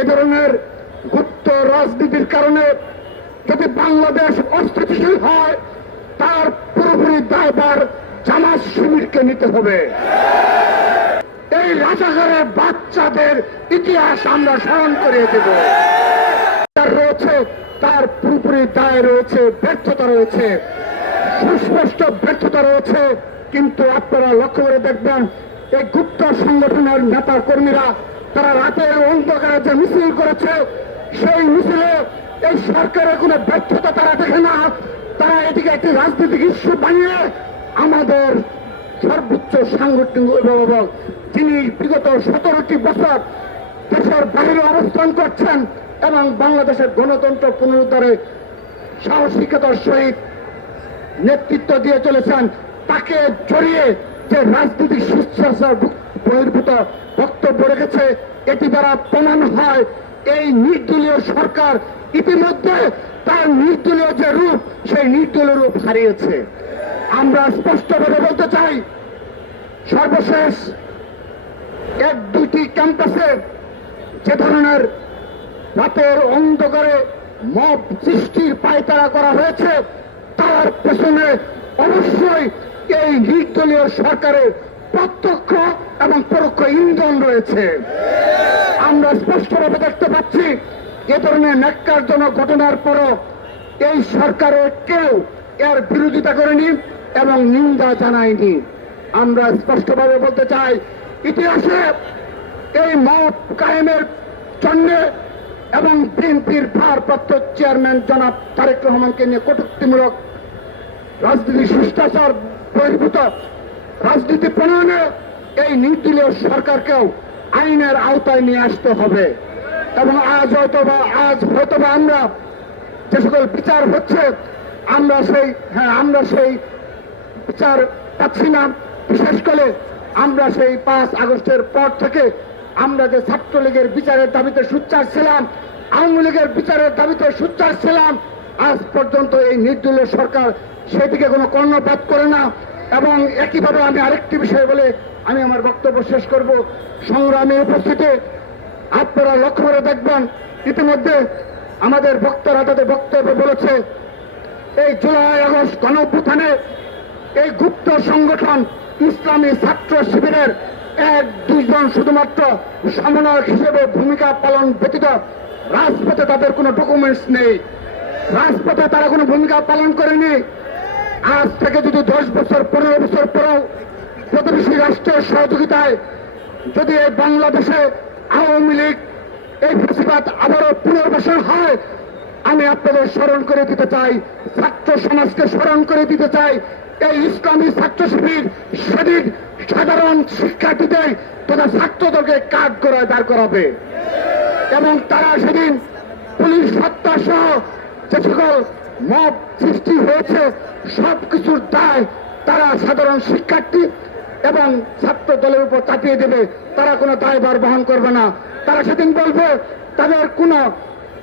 এ ধরনের গুপ্ত রাজনীতির কারণে যদি বাংলাদেশ অস্থিতিশীল হয়, তার পুরোপুরি দায়ভার জামাত শিবিরকে নিতে হবে। এই রাজাঘরের বাচ্চাদের ইতিহাস আমরা স্মরণ করিয়ে দেব। তার রয়েছে, তার পুরোপুরি দায় রয়েছে, ব্যর্থতা রয়েছে। সুস্পষ্ট ব্যর্থতা রয়েছে, কিন্তু আপনারা লক্ষ্য করে দেখবেন, এই গুপ্ত সংগঠনের নেতা কর্মীরা তারা রাতের অন্ধকারে যে মিছিল করেছে, সেই মিছিলে এই সরকারের কোনো ব্যর্থতা তারা দেখে না। তারা এটিকে একটি রাজনৈতিক ইস্যু বানিয়ে আমাদের সর্বোচ্চ সাংগঠনিক অভিভাবক, যিনি বিগত সতেরোটি বছর দেশের বাইরে অবস্থান করছেন এবং বাংলাদেশের গণতন্ত্র পুনরুদ্ধারে সাহসিকতার সহিত নেতৃত্ব দিয়ে চলেছেন, তাকে জড়িয়ে যে রাজনৈতিক শিষ্টাচার বহির্ভূত বক্তব্য রেখেছে, এটি দ্বারা প্রমাণ হয় এই নির্দলীয় সরকার ইতিমধ্যে তার নির্দলীয় যে রূপ, সেই নির্দলীয় রূপ হারিয়েছে। আমরা স্পষ্টভাবে বলতে চাই, সর্বশেষ এক দুইটি ক্যাম্পাসে যে ধরনের রাতের অন্ধকারে মব সৃষ্টির পায়তারা করা হয়েছে, তার পেছনে অবশ্যই এই নির্দলীয় সরকারের প্রত্যক্ষ এবং পরোক্ষ ইন্ধন রয়েছে। আমরা স্পষ্টভাবে দেখতে পাচ্ছি এ ধরনের ন্যাক্কারজনক ঘটনার পরও এই সরকারের কেউ এর বিরোধিতা করেনি এবং নিন্দা জানায়নি। আমরা স্পষ্টভাবে বলতে চাই, ইতিহাসে এই মত কায়েমের জন্য এবং বিএনপির ভারপ্রাপ্ত চেয়ারম্যান জনাব তারেক রহমানকে নিয়ে কটুক্তিমূলক রাজনীতি, শিষ্টাচার বহির্ভূত রাজনীতি প্রণয়নে এই নির্দলীয় সরকারকেও আইনের আওতায় নিয়ে আসতে হবে। এবং আজ হয়তো বা আজ হয়তো বা আমরা যে সকল বিচার হচ্ছে, আমরা সেই হ্যাঁ আমরা সেই বিচার পাচ্ছি না। বিশেষ করে আমরা সেই পাঁচ আগস্টের পর থেকে আমরা যে ছাত্রলীগের বিচারের দাবিতে সুচ্চার ছিলাম, আওয়ামী লীগের বিচারের দাবিতে সুচ্চার ছিলাম, আজ পর্যন্ত এই নির্দলীয় সরকার সেদিকে কোনো কর্ণপাত করে না। এবং একইভাবে আমি আরেকটি বিষয় বলে আমি আমার বক্তব্য শেষ করব। সংগ্রামে উপস্থিতি, আপনারা লক্ষ্য করে দেখবেন, ইতিমধ্যে আমাদের বক্তারা তাদের বক্তব্য বলেছে, এই জুলাই আগস্ট গণঅভ্যুত্থানে এই গুপ্ত সংগঠন ইসলামী ছাত্র শিবিরের এক দুইজন শুধুমাত্র সমন্বয়ক হিসেবে ভূমিকা পালন ব্যতীত রাজপথে তাদের কোনো ডকুমেন্টস নেই। রাজপথে তারা কোনো ভূমিকা পালন করেনি। আজ থেকে যদি দশ বছর, পনেরো বছর পরেও প্রতিবেশী রাষ্ট্রের সহযোগিতায় যদি এই বাংলাদেশে আওয়ামী লীগ এই ফেসিবাদ আবারও পুনর্বাসন হয়, আমি আপনাদের স্মরণ করে দিতে চাই, ছাত্র সমাজকে স্মরণ করে দিতে চাই, এই ইসলামী ছাত্র শিবির সেদিন সাধারণ শিক্ষার্থীদের তথা ছাত্রদেরকে কাজ করে দাঁড় করাবে। এবং তারা সেদিন পুলিশ হত্যা সহ যে সকল মব সৃষ্টি হয়েছে সব কিছুর দায় তারা সাধারণ শিক্ষার্থী এবং ছাত্র দলের উপর চাপিয়ে দেবে। তারা কোনো দায়ভার বহন করবে না। তারা সেদিন বলবে, তাদের কোনো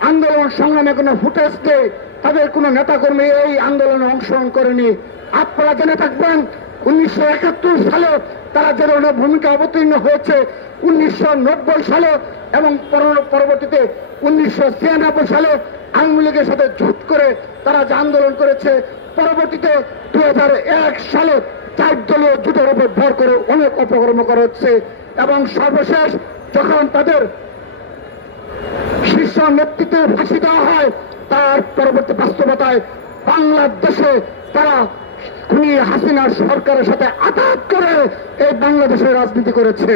আন্দোলন সংগ্রামে কোনো ফুটেজ নেই। তাদের কোনো নেতাকর্মী এই আন্দোলনে অংশগ্রহণ করেনি। আপনারা জেনে থাকবেন, উনিশশো একাত্তর সালে তারা যে ধরনের ভূমিকা অবতীর্ণ হয়েছে, উনিশশো নব্বই সালে এবং পরবর্তীতে উনিশশো ছিয়ানব্বই সালে আওয়ামী লীগের সাথে জোট করে তারা যে আন্দোলন করেছে পরবর্তীতে দু হাজার এক সালে চার দলীয় জোটের উপর ভর করে অনেক অপকর্ম করা হচ্ছে এবং সর্বশেষ যখন তাদের শীর্ষ নেতৃত্বে ফাঁসি দেওয়া হয়, তার পরবর্তী বাস্তবতায় বাংলাদেশে তারা খুনি হাসিনার সরকারের সাথে আঘাত করে এই বাংলাদেশে রাজনীতি করেছে।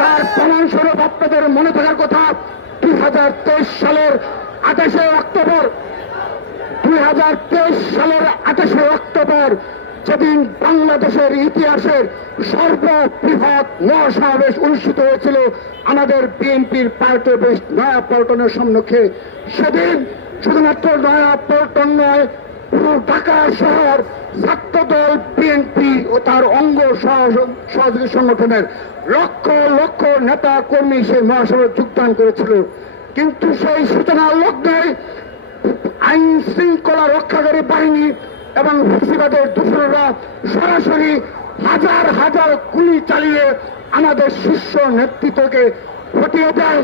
তার প্রমাণস্বরূপ আপনাদের মনে থাকার কথা, দুই হাজার তেইশ সালের আঠাশে অক্টোবর দুই হাজার তেইশ সালের আঠাশে অক্টোবর, যেদিন বাংলাদেশের ইতিহাসের সর্ববৃহৎ মহাসমাবেশ অনুষ্ঠিত হয়েছিল, আমাদের বিএনপির পার্টি বেশ নয়া পল্টনের সম্মুখে। সেদিন শুধুমাত্র নয়া পল্টন নয়, পুরো ঢাকা শহর, ছাত্রদল, বিএনপি ও তার অঙ্গ সহ- সহযোগী সংগঠনের লক্ষ লক্ষ নেতা কর্মী সেই মহাসভায় যোগদান করেছিল। কিন্তু সেই সূচনার লগ্নে শৃঙ্খলা রক্ষাকারী বাহিনী এবং ফেসিবাদের দূষণরা সরাসরি হাজার হাজার গুলি চালিয়ে আমাদের শীর্ষ নেতৃত্বকে হটিয়ে দেয়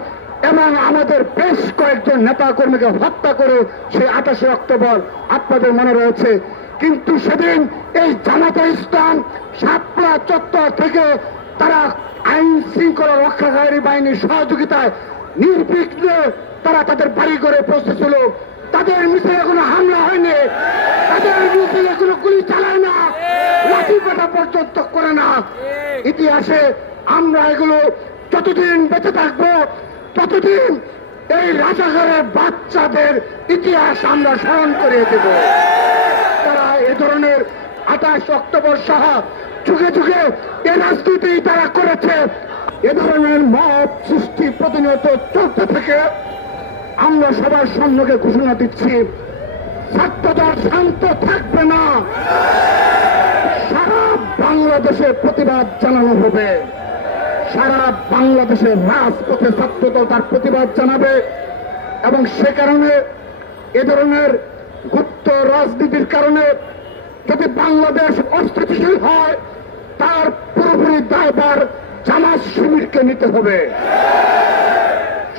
এবং আমাদের বেশ কয়েকজন নেতা কর্মীকে হত্যা করে সেই আঠাশে অক্টোবর আপনাদের মনে রয়েছে। কিন্তু সেদিন এই জামাতে ইসলাম সাপলা চত্বর থেকে তারা আইন শৃঙ্খলা রক্ষাকারী বাহিনীর সহযোগিতায় নির্বিঘ্নে তারা তাদের বাড়ি করে পৌঁছেছিল তাদের মিছিলে কোনো হামলা হয়নি। তাদের মিছিলে কোনো গুলি চালায় না। লাঠি পেটা পর্যন্ত করে না। ইতিহাসে আমরা এগুলো যতদিন বেঁচে থাকব, ততদিন এই রাজাঘরের বাচ্চাদের ইতিহাস আমরা স্মরণ করে দেব। তারা এ ধরনের আঠাশ অক্টোবর সহ যুগে যুগে এ রাজনীতি তারা করেছে। এ ধরনের মত সৃষ্টি প্রতিনিয়ত চলতে থেকে। আমরা সবার সম্মুখে ঘোষণা দিচ্ছি ছাত্রদল শান্ত থাকবে না। সারা বাংলাদেশে প্রতিবাদ জানানো হবে। সারা বাংলাদেশের রাজপথে ছাত্রদল তার প্রতিবাদ জানাবে। এবং সে কারণে এ ধরনের গুপ্ত রাজনীতির কারণে যদি বাংলাদেশ অস্থিতিশীল হয়, তার পুরোপুরি দায়বার জামাত শিবিরকে নিতে হবে।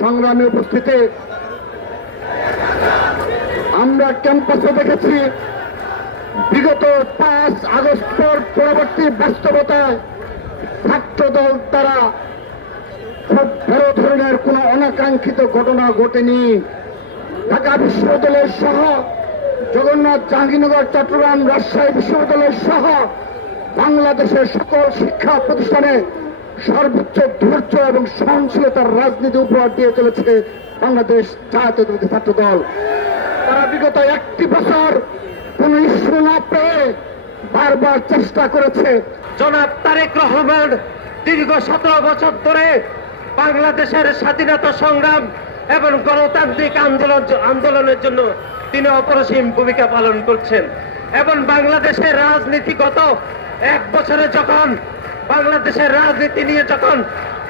সংগ্রামে উপস্থিতি আমরা ক্যাম্পাসে দেখেছি বিগত পাঁচ আগস্ট পর পরবর্তী বাস্তবতায় ছাত্রদল তারা খুব বড় ধরনের কোন অনাকাঙ্ক্ষিত ঘটনা ঘটেনি। ঢাকা বিশ্ববিদ্যালয় সহ জগন্নাথ জাহাঙ্গীরনগর, চট্টগ্রাম রাজশাহী বিশ্ববিদ্যালয় সহ বাংলাদেশের সকল শিক্ষা প্রতিষ্ঠানে সর্বোচ্চ ধৈর্য এবং সহনশীলতার রাজনীতি উপহার দিয়ে চলেছে বাংলাদেশ জাতীয়তাবাদী ছাত্র দল তারা বিগত একটি বছর কোন ইস্যু না পেয়ে বারবার চেষ্টা করেছে। জনাব তারেক রহমান দীর্ঘ সতেরো বছর ধরে বাংলাদেশের স্বাধীনতা সংগ্রাম এবং গণতান্ত্রিক আন্দোলন আন্দোলনের জন্য তিনি অপরিসীম ভূমিকা পালন করছেন। এবং বাংলাদেশের রাজনীতিগত এক বছরে যখন বাংলাদেশের রাজনীতি নিয়ে যখন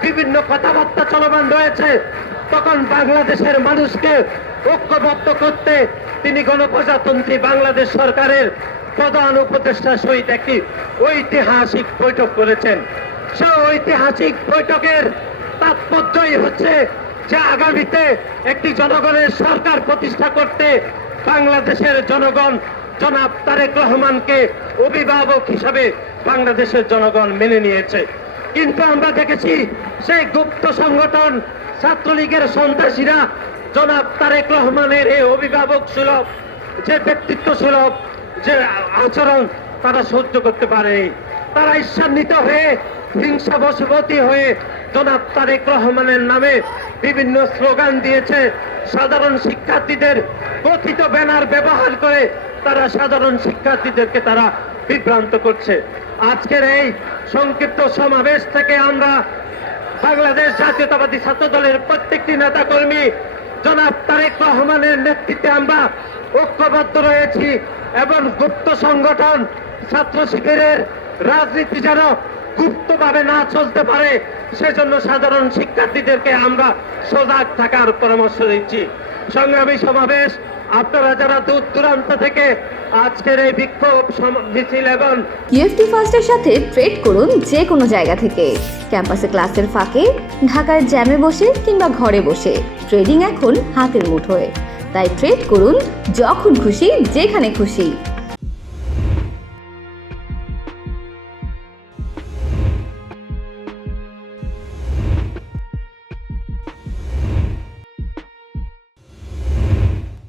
বিভিন্ন কথাবার্তা চলমান রয়েছে, তখন বাংলাদেশের মানুষকে ঐক্যবদ্ধ করতে তিনি গণপ্রজাতন্ত্রী বাংলাদেশ সরকারের প্রধান উপদেষ্টার সহিত একটি ঐতিহাসিক বৈঠক করেছেন। সেই ঐতিহাসিক বৈঠকের তাৎপর্যই হচ্ছে যে আগামীতে একটি জনগণের সরকার প্রতিষ্ঠা করতে বাংলাদেশের জনগণ জনাব তারেক রহমানকে অভিভাবক হিসাবে বাংলাদেশের জনগণ মেনে নিয়েছে। কিন্তু আমরা দেখেছি সেই গুপ্ত সংগঠন ছাত্রলীগের সন্ত্রাসীরা জনাব তারেক রহমানের এই অভিভাবক সুলভ, যে ব্যক্তিত্ব সুলভ, যে আচরণ তারা সহ্য করতে পারেনি। তারা ঈর্ষান্বিত হয়ে হিংসা বশবতী হয়ে জনাব তারেক রহমানের নামে বিভিন্ন স্লোগান দিয়েছে। সাধারণ শিক্ষার্থীদের কথিত ব্যানার ব্যবহার করে তারা সাধারণ শিক্ষার্থীদেরকে তারা বিভ্রান্ত করছে। আজকের এই সংক্ষিপ্ত সমাবেশ থেকে আমরা বাংলাদেশ জাতীয়তাবাদী ছাত্র দলের প্রত্যেকটি নেতা কর্মী জনাব তারেক রহমানের নেতৃত্বে আমরা ঐক্যবদ্ধ রয়েছি এবং গুপ্ত সংগঠন ছাত্র শিবিরের রাজনীতি যেন গুপ্তভাবে না চলতে পারে, সেজন্য সাধারণ শিক্ষার্থীদেরকে আমরা সজাগ থাকার পরামর্শ দিচ্ছি। সংগ্রামী সমাবেশ, আপনারা যারা দূর দূরান্ত থেকে আজকের এই বিক্ষোভ মিছিল এবং ইউএফটি ফার্স্টের সাথে ট্রেড করুন যে কোনো জায়গা থেকে। ক্যাম্পাসে ক্লাসের ফাঁকে, ঢাকার জ্যামে বসে কিংবা ঘরে বসে। ট্রেডিং এখন হাতের মুঠোয়। তাই ট্রেড করুন যখন খুশি, যেখানে খুশি।